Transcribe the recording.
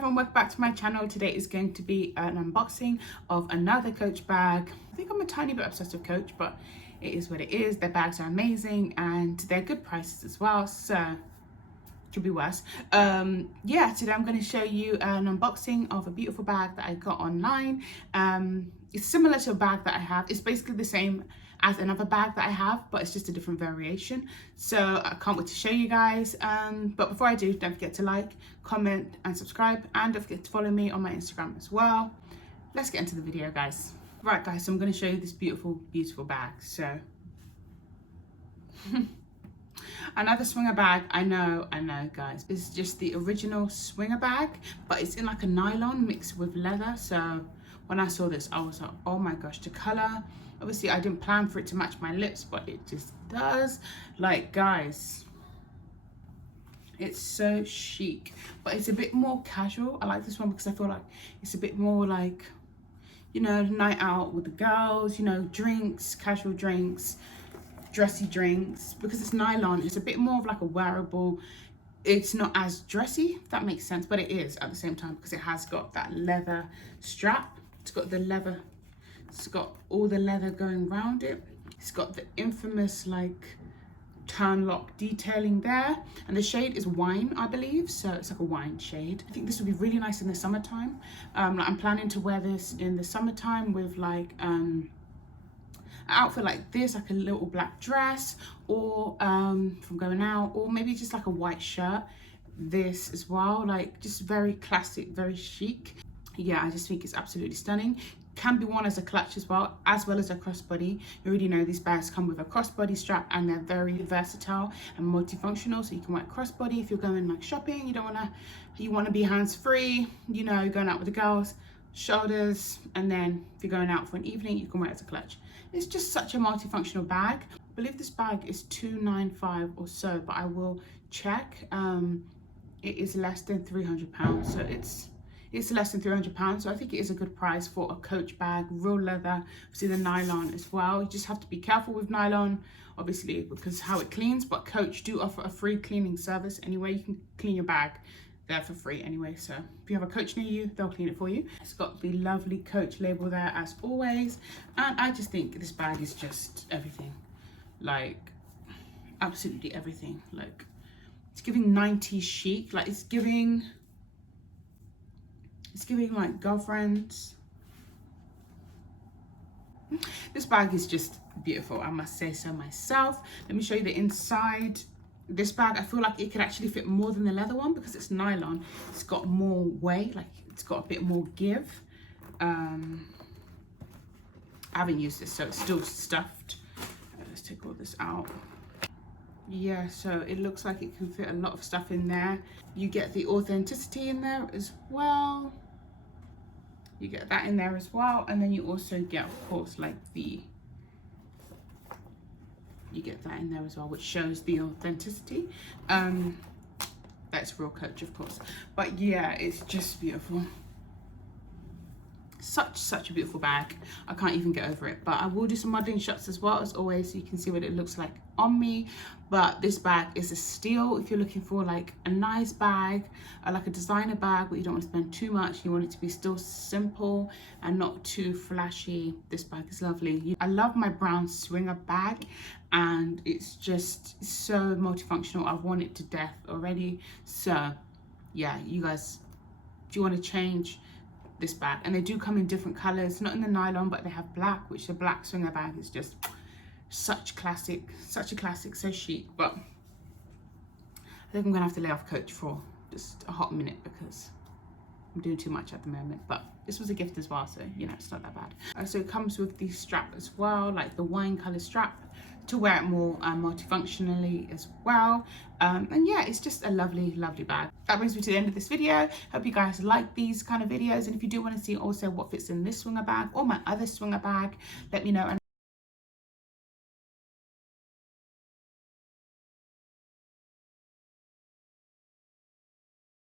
everyone, welcome back to my channel. Today is going to be an unboxing of another Coach bag. I think I'm a tiny bit obsessed with Coach, but it is what it is. Their bags are amazing and they're good prices as well, so could be worse. Yeah, today I'm going to show you an unboxing of a beautiful bag that I got online. It's similar to a bag that I have. It's basically the same as another bag that I have, but it's just a different variation. So I can't wait to show you guys. But before I do, don't forget to like, comment and subscribe, and don't forget to follow me on my Instagram as well. Let's get into the video, guys. Right guys, so I'm going to show you this beautiful bag. So another swinger bag. I know guys, this is just the original swinger bag, but it's in like a nylon mixed with leather. So when I saw this, I was like, oh my gosh, the color. Obviously I didn't plan for it to match my lips, but it just does. Like guys, it's so chic, but it's a bit more casual. I like this one because I feel like it's a bit more like, you know, night out with the girls, you know, drinks, casual drinks, dressy drinks. Because it's nylon, it's a bit more of like a wearable. It's not as dressy, if that makes sense, but it is at the same time because it has got that leather strap. It's got the leather, it's got all the leather going around it. It's got the infamous like turn lock detailing there, and the shade is wine, I believe, so it's like a wine shade. I think this would be really nice in the summertime. Like I'm planning to wear this in the summertime with like an outfit like this, like a little black dress, or from going out, or maybe just like a white shirt. This as well, like just very classic, very chic. Yeah, I just think it's absolutely stunning. Can be worn as a clutch as well as a crossbody. You already know these bags come with a crossbody strap, and they're very versatile and multifunctional. So you can wear crossbody if you're going like shopping. You want to be hands-free, you know, going out with the girls, shoulders, and then if you're going out for an evening, you can wear it as a clutch. It's just such a multifunctional bag. I believe this bag is $295 or so, but I will check. It is less than £300, so it's less than £300, so I think it is a good price for a Coach bag. Real leather, see the nylon as well. You just have to be careful with nylon, obviously, because how it cleans, but Coach do offer a free cleaning service anyway. You can clean your bag there for free anyway, so if you have a Coach near you, they'll clean it for you. It's got the lovely Coach label there as always, and I just think this bag is just everything, like absolutely everything. Like it's giving 90s chic, like it's giving like girlfriends. This bag is just beautiful, I must say so myself. Let me show you the inside. This bag, I feel like it could actually fit more than the leather one because it's nylon. It's got more weight, like it's got a bit more give. I haven't used this, so it's still stuffed. Let's take all this out. Yeah, so it looks like it can fit a lot of stuff in there. You get the authenticity in there as well. You get that in there as well, and then you also get, of course, like you get that in there as well, which shows the authenticity. That's real Coach, of course, but yeah, it's just beautiful. Such a beautiful bag. I can't even get over it. But I will do some modeling shots as well as always, so you can see what it looks like on me. But this bag is a steal if you're looking for like a nice bag, like a designer bag, but you don't want to spend too much. You want it to be still simple and not too flashy. This bag is lovely. I love my brown swinger bag, and it's just so multifunctional. I've worn it to death already. So yeah, you guys, do you want to change this bag? And they do come in different colors, not in the nylon, but they have black, which the black swinger bag is just such a classic, so chic. But I think I'm gonna have to lay off Coach for just a hot minute because I'm doing too much at the moment. But this was a gift as well, so you know, it's not that bad. So it comes with the strap as well, like the wine color strap, to wear it more multifunctionally as well. And yeah, it's just a lovely bag. That brings me to the end of this video. Hope you guys like these kind of videos, and if you do want to see also what fits in this swinger bag or my other swinger bag, let me know. And